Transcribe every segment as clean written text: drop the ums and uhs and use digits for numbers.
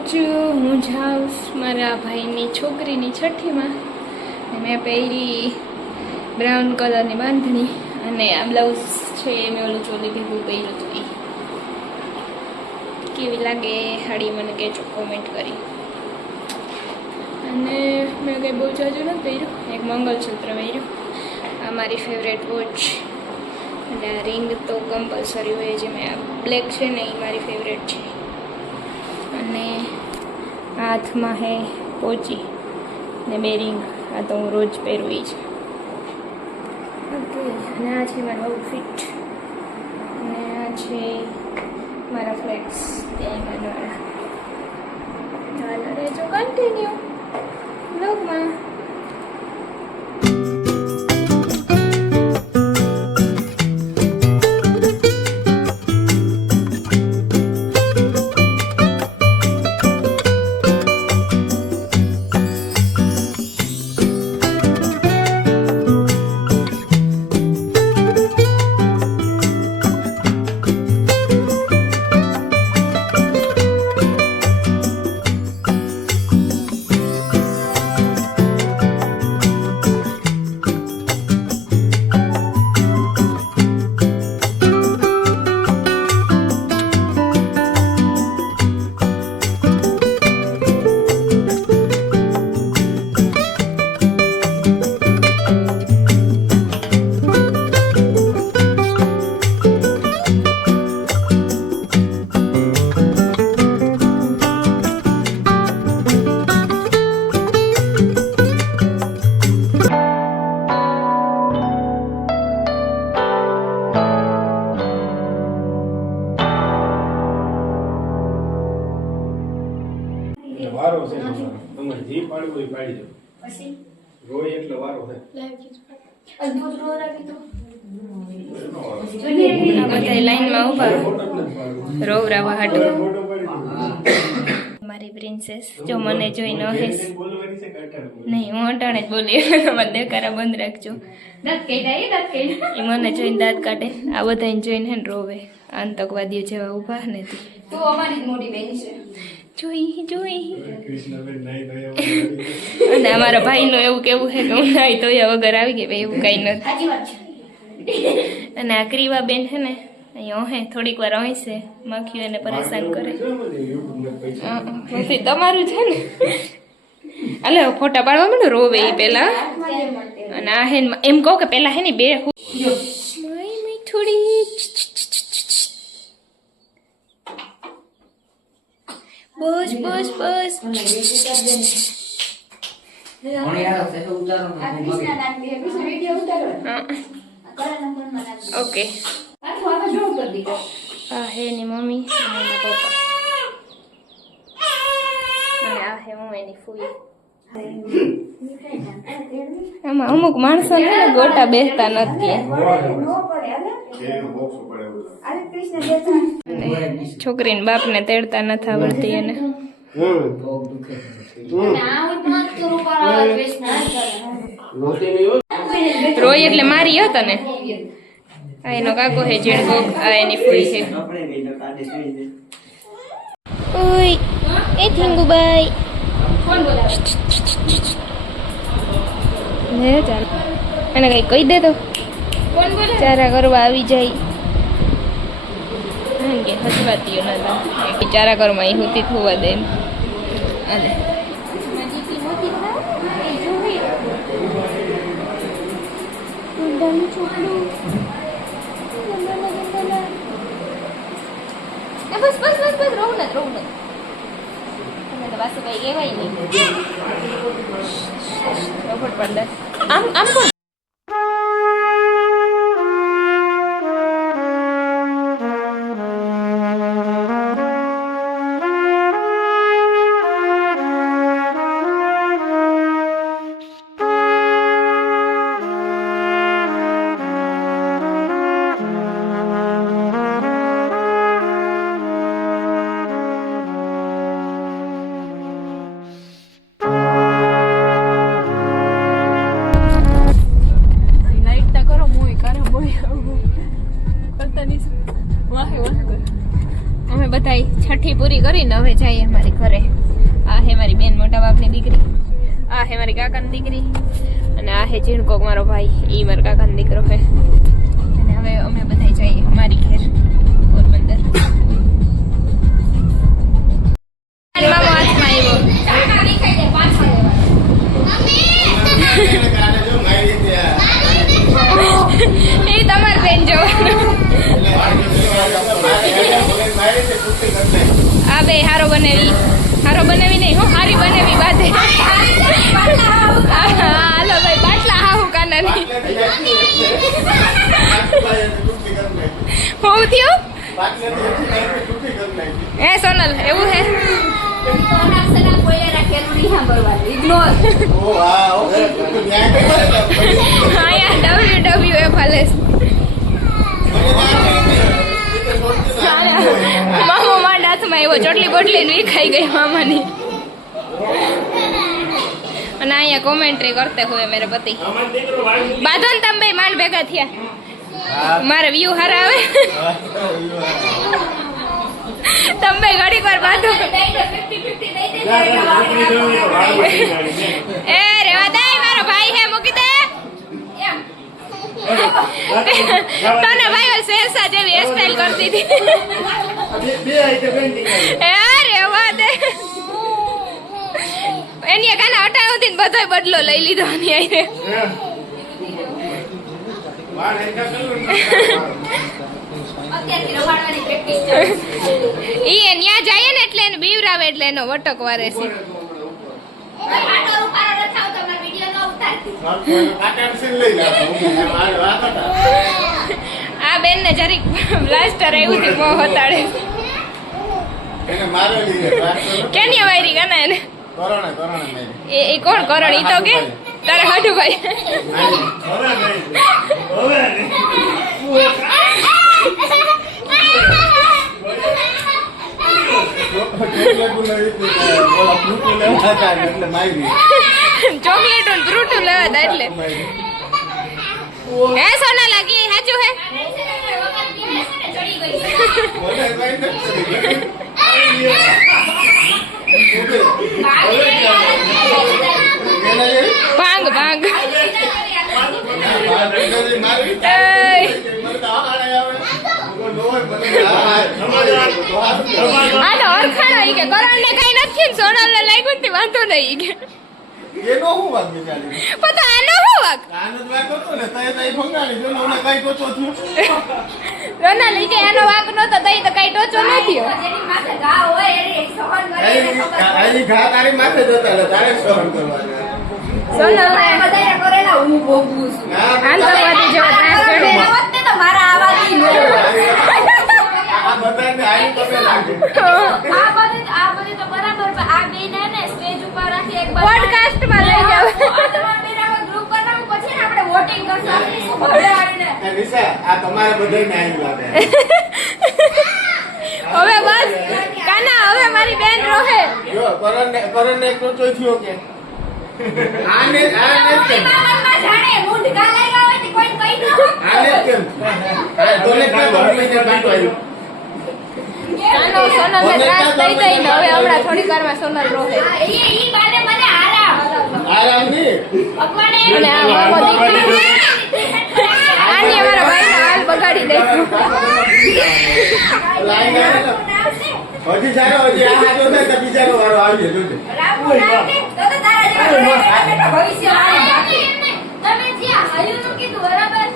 રોજ હું જાઉં મારા ભાઈની છોકરીની છઠ્ઠીમાં ને મેં પહેરી બ્રાઉન કલરની બાંધણી અને આ બ્લાઉઝ છે મેં ઓલું ચોલી ભેગું પહેર્યું હતું એ કેવી લાગે સાડી મને કહેજો કોમેન્ટ કરી. અને મેં કંઈ બહુ જાજુ નથી પહેર્યું, એક મંગળસૂત્ર પહેર્યું. આ મારી ફેવરેટ વોચ અને આ રિંગ તો કમ્પલસરી હોય જે મેં આ બ્લેક છે ને એ મારી ફેવરેટ છે. અને હાથમાં હે પોચી ને બે રિંગ, આ તો હું રોજ પહેરું એ છે. ઓકે, અને આ છે મારું આઉટફિટ અને આ છે મારા ફ્લેક્સ ત્યાં ગાનવાળા. ચાલો રહેજો કન્ટિન્યુ બ્લોગમાં. વારો છે તમારે જે પાડવું હોય પાડી દો. પછી રોય એટલે વારો છે. બધા લાઈનમાં ઉભા રોવરાવા હાટું. મારી પ્રિન્સેસ જો મને જોઈને હહેસ નહીં, હું અટાણે જ બોલી અમારે દેકારા બંધ રાખજો. એ મને જોઈને દાંત કાઢે, આ બધાને જોઈને હે ને રોવે. આતંકવાદીઓ જેવા ઊભા નથી. તું અમારી જ મોટી બેન છે. જોઈ અને અમારા ભાઈનું એવું કેવું છે કે હું નાઈ ધોયા વગર આવી ગઈ, ભાઈ એવું કાંઈ નથી. સાચી વાત છે. અને આ ક્રીવા બેન છે ને અહીંયા હે થોડીક વાર અહીં છે, માખીઓ એને પરેશાન કરે. નથી તમારું છે ને અલે ફોટા પાડવા માંડો રોવે એ પેલા. અને આ હે એમ કહો કે પેલા હે ને બે થોડી બસ બસ બસ. ઓકે, આ હે એની મમ્મી અને એના પપ્પા અને આ હે હું એની ફૂઈ. આમાં અમુક માણસો ને ગોટા બેસતા નથી. છોકરીને બાપને તેડતા નથી આવડતી એને. રોય એટલે મારી હતો ને. આ એનો કાકો હે ઝીણકો, આ એની ફૂઈ છે. ઓય એ થીંગુબાઈ ને ચાલ એને કઈ કહી દે તો ચારા કરવા આવી જાય. કે હસવાતીઓ નતા ચારા કરવા અહીં હુતી થવા દે. અને બસ બસ બસ બસ રહું નથી પાછું કઈ કહેવાય નહીં. આમ આમ પણ પૂરી કરીને હવે જઈએ અમારી ઘરે. આ હે મારી બેન મોટા બાપની દીકરી, આ હે મારી કાકાની દીકરી, અને આ હે ઝીણકોક મારો ભાઈ, ઈ મારા કાકાનો દીકરો હે. અને હવે અમે બધા જઈએ અમારી ઘેર પોરબંદર. મામો હાથમાં આવ્યો. એ તમારે બેન જોવાનું. આ બે હારો બનાવી નહીં હો, હારી બનાવી બાધે. હાલો ભાઈ બાટલા હાહુ કાનાની. હું થયું હે સોનલ, એવું હે? હા યાર WWF હાલે. મામો માંડ હાથમાં આવ્યો, ચોટલી બોટલી નું ખાઈ ગઈ મામાની. અને અહીંયા કોમેન્ટ્રી કરતે હોય મેરે પતિ. બાંધો ને તમે બે માંડ ભેગા થયા, મારે વ્યૂ હારા આવે. તમે ઘડીક વાર બાંધો. એ રેવા દે, મારો ભાઈ હે, મૂકી દે. તને ભાઈ શેરશા જેવી હેરસ્ટાઈલ કરતી હતી. એ રેવા દે. એની કાના હટાવતી બધો બદલો લઈ લીધો. ઈ ન્યા જાય ને એટલે એને બીવરાવે એટલે એનો વટક વારે છે. આ બેન ને જરીક બ્લાસ્ટર આવ્યું છે, મોં હતાડે. કેની વાયરી કાના એને? એ કોણ કરણ? ઈ તો કે તારે હાડુ ભાઈ. ચોકલેટ ફ્રૂટ લેવા હતા એટલે. હે સોના લાગી સાચું હે? ભાંગ ભાંગ. આનો અરખાણો ઈ કે કરણ ને કઈ નથી ને સોનલ ને લાગ્યું ને વાંધો નહીં કે એનો હું વાત બિચારી પતા આનો હું વાક આનો જ વાત હતો ને તય તય ભંગાણી જો ને કઈ ટોચો થયો સોનલ ઈ કે એનો વાક નતો તઈ તો કઈ ટોચો ન થયો. જેની માથે ઘા હોય એની સહન કરે એને ખબર આઈ ઘા તારી માથે જતા હતા તારે સહન કરવાના સોનલ ને બધાને કરેલા હું ભોગવું છું. આતંકવાદી જેવો ત્રાસ આ કર્યો. વખતે તો મારા આવાથી ન હોય. આ બધાને આઈ તમે લાગે આ બધી તો બરાબર પણ આ બેને ને સ્ટેજ ઉપર રાખી એક બાર પોડકાસ્ટ માં લઈ જાવ. તમારા બેના ગ્રુપ બનાવું પછી ને આપણે વોટિંગ કરશું આપણી શું ખબર આવીને આ નિશા આ તમારે બધાને આઈ લાગે હવે બસ કાના હવે મારી બેન રોહે. જો કરણને એક ટોચો થયો કે આને કેમ બાબામાં જાણે મૂઢ ગા લાગ્યા હોય તો કોઈ કઈ ન હોય. આને કેમ આ તોને કેમ મહિને બાટો આવ્યો કાનો સોનલ ને ત્રાસ દઈ દઈ ને હવે હમણાં થોડી વારમાં સોનલ રોહે. ઈ બાને મને આરામ આરામ ની ભગવાને અને આ મામો દીકરી આની અમારા ભાઈ હાલ બગાડી દઈ. લાઈન આવે ને હજી જારો હજી આ હાજો થાય તો બીજાનો વારો આવી જોજે તો તારા જેવા ભવિષ્ય આવે. તમે જે હાલ્યું કીધું બરાબર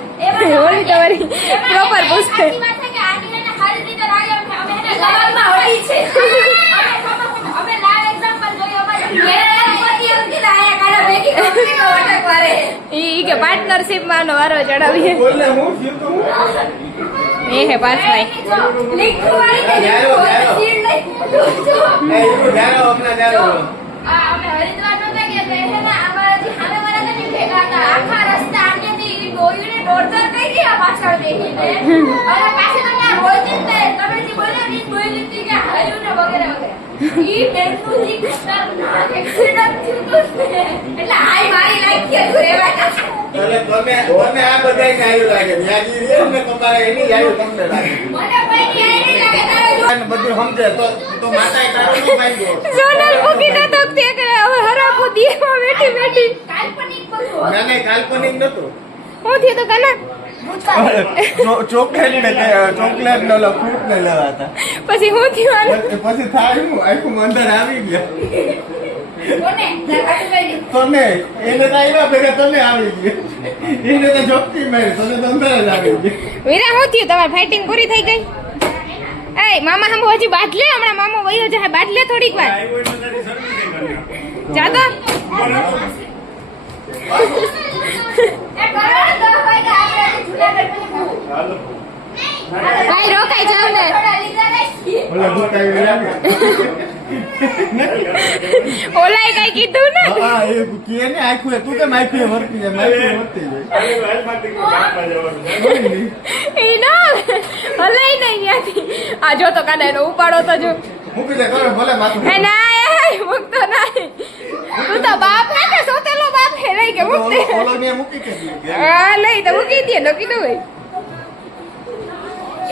હોળી તમારી પ્રોપર પૂછે. સાચી વાત છે કે આની એને હારી રીતે લાગે અમે એને લગનમાં હોળી છે. અમે લાઈવ એક્ઝામ્પલ જોયું અમારે મેરે પતિ એમ કીધા આયા કાઢા ભેગી કંપની નો વટક વારે ઈ કે પાર્ટનરશિપ માં નો વારો ચડાવીએ. બોલને હું થયું તો હું એ હે પાર્થભાઈ. લીખું વાળી ને સીડ નહીં એ ઈકો જારો આપના જારો અમે હરિદ્વાર નહોતા ગયા તો એને અમારાથી સામે વાળા નથી ભેગા હતા. આખા રસ્તા આન્યાથી ડોયુને ટોર્ચર કરી આ પાછળ બેહીને અને પાછી તો ત્યાં રોતી જ નહીં. તમે જે બોલ્યા ને ઈ બોલી હતી કે હાલ્યું ને વગેરે વગેરે. ઈ બેનનું જે ખતરનાક એક્સિડન્ટ થયું હતું ને એટલે હાય મારી લાગી હતું રેવાતા. એટલે તમે આ બધાય ને આયુ લાગે ન્યાજી રે ને તમારે એની આયુ તમને લાગે મને કોઈ ની આઈ નહીં લાગે તારે જો હોય ને બધું સમજે તો માતાએ તારું ન માંગ્યો. સોનલ મૂકી નતો તે કે હવે હરાપુ દીમાં બેઠી બેઠી કાલ્પનિક બધું ના નહીં કાલ્પનિક નતું. હું થયું તો કના ચોકલેટ ને ચોકલેટ ને ઓલો ફ્રૂટ ને લેવા હતા. પછી હું થયું આનું? પછી થાય હું આખું અંદર આવી ગયા. કોને કાટુ કરી તને એને તો આવ્યા ભેગા તને આવી ગયા. એને તો જોકતી મારી તને તો અંદર જ આવી ગઈ. વીરા હું થયું તમારી ફાઇટિંગ પૂરી થઈ ગઈ? એ મામા હમ હજી બાટલે હમણાં મામો વયો જાય બાટલે થોડીક વાર આવ્યો એટલે તારી સર્વિસ કરી જાતો એ કરોડ તો હોય કે આપણે જુનાગઢ માં હાલો ભાઈ રોકાઈ જાવ ને થોડા લીધા નહીં ઓલા દુકાઈ લાગે. ઓલાએ કઈ કીધું ને હા એ કે ને આખું તું કેમ આખું વર્તી જાય માખું વર્તી જાય. અરે ભાઈ માટી કાપવા જવાનું છે કોઈ નહીં. ઈ ના હલાઈ નહીં ત્યાંથી આ જો તો કાના એનો ઉપાડો તો જો મૂકી દે કરો ભલે માથું. એ ના એ મુકતો નહીં તું તો બાપ હે કે સોતેલો બાપ હે લઈ કે મુકતે ઓલો ને મૂકી કે હા લઈ તો મૂકી દે નો કીધું ભાઈ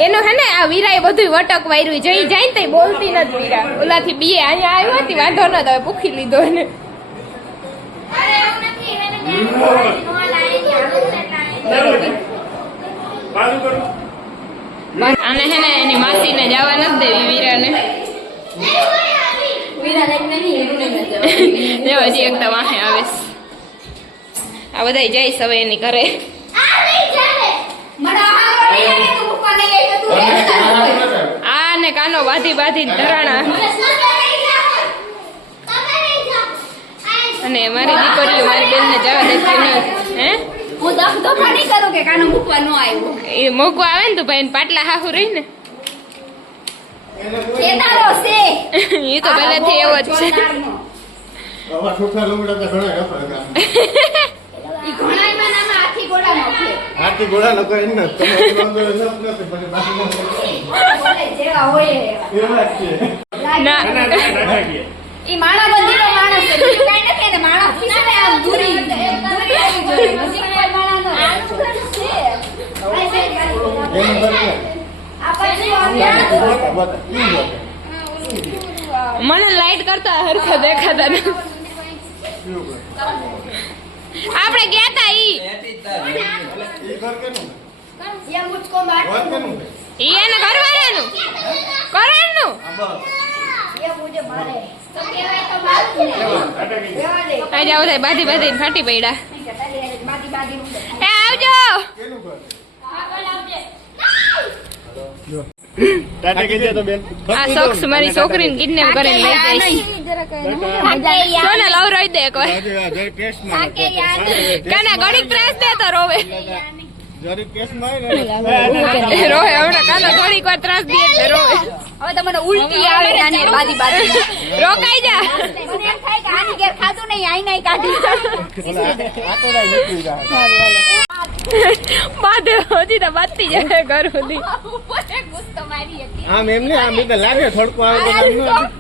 એનો હે ને આ વીરાએ બધું વટક વાયરું જઈ જાય ને તો બોલતી નથી વીરા ઓલાથી બીએ અહીંયા આવ્યો હતી વાંધો ન તો પૂખી લીધો એને અરે એવું નથી એને કે નો લાય કે આવું બાજુ કરું અને હે ને એની માસીને જવા નથી દેવી વીરાને વીરા લઈને નહીં એવું નહીં જો હજી એક તો વાહે આવે છે. આ બધા જઈશ હવે એની ઘરે આ નહીં ચાલે મને હારો નહીં કે તું ઉપર નહીં આવી તો તું આ ને કાનો બાધી બાધી ધરાણા અને મારી દીકરીઓ મારી બેનને જવા દેતી નહીં હે હું દખ દફા નહીં કરું કે કાનો મૂકવા ન આવ્યો એ મોગવા આવે ને તો ભાઈ પાટલા હાહુ રહી ને કેદારો છે એ તો પહેલેથી એવો જ છે આવા છોકરા લોમડા તો ઘણા રફડા. ઈ ઘણાયમાં નામાં હાથી ગોળા નોખે હાથી ઘોડા લોકો એને તમે નથી પછી બાકી બોલે જેવા હોય એવા એવા જ છે. ના નાખીએ ઈ માણા બંધીનો માણસ છે બીજું કાઈ નથી એને માણા પીસાને આમ દૂરી દૂરી આવી જોઈએ નજીક કોઈ માણા ન રહે એનું બરાબર. આ પછી બતા ઈ બતા. મને લાઈટ કરતા હરખા દેખાતા ને આપણે ગયા તા ઈ ઈ ઘર કેનું? ये मुझको मार વાત કેનું? ઈ એને ઘરવાળાનું કરણનું આ બસ. ये मुझे मारे तो केवाय तो मार दे देवा दे આ જાવ થાય બાધી બાધી ફાટી પડ્યા नहीं कहता रे बादी बादी नु એ આવજો કેનું ઘર? हां बोल आवजे ટાટા કીધે તો બેન આ શોખ મારી છોકરીને કિડનેપ કરીને લઈ જઈશ સોને લવરાઈ દે કોઈ આજે આ જય ટેસ્ટ માં के यार કાના ઘડીક ત્રાસ દે તો રોવે જરી ટેસ્ટ માં રોવે હમણાં કાના થોડીક વાર ત્રાસ દે એટલે રોવે હવે તમને ઉલટી આવે આની બાદી બાદી રોકાઈ જા મને એમ થાય કે આની ઘેર ખાધું નહીં આઈ નહીં કાઢી આ તો ના નીકળી જાય. બાધે હજી તો બાતી જાય ઘર સુધી ગુસ્સો મારી હતી આમ એમને આમ રીતે લાગે થોડકું આવે તો આમ ન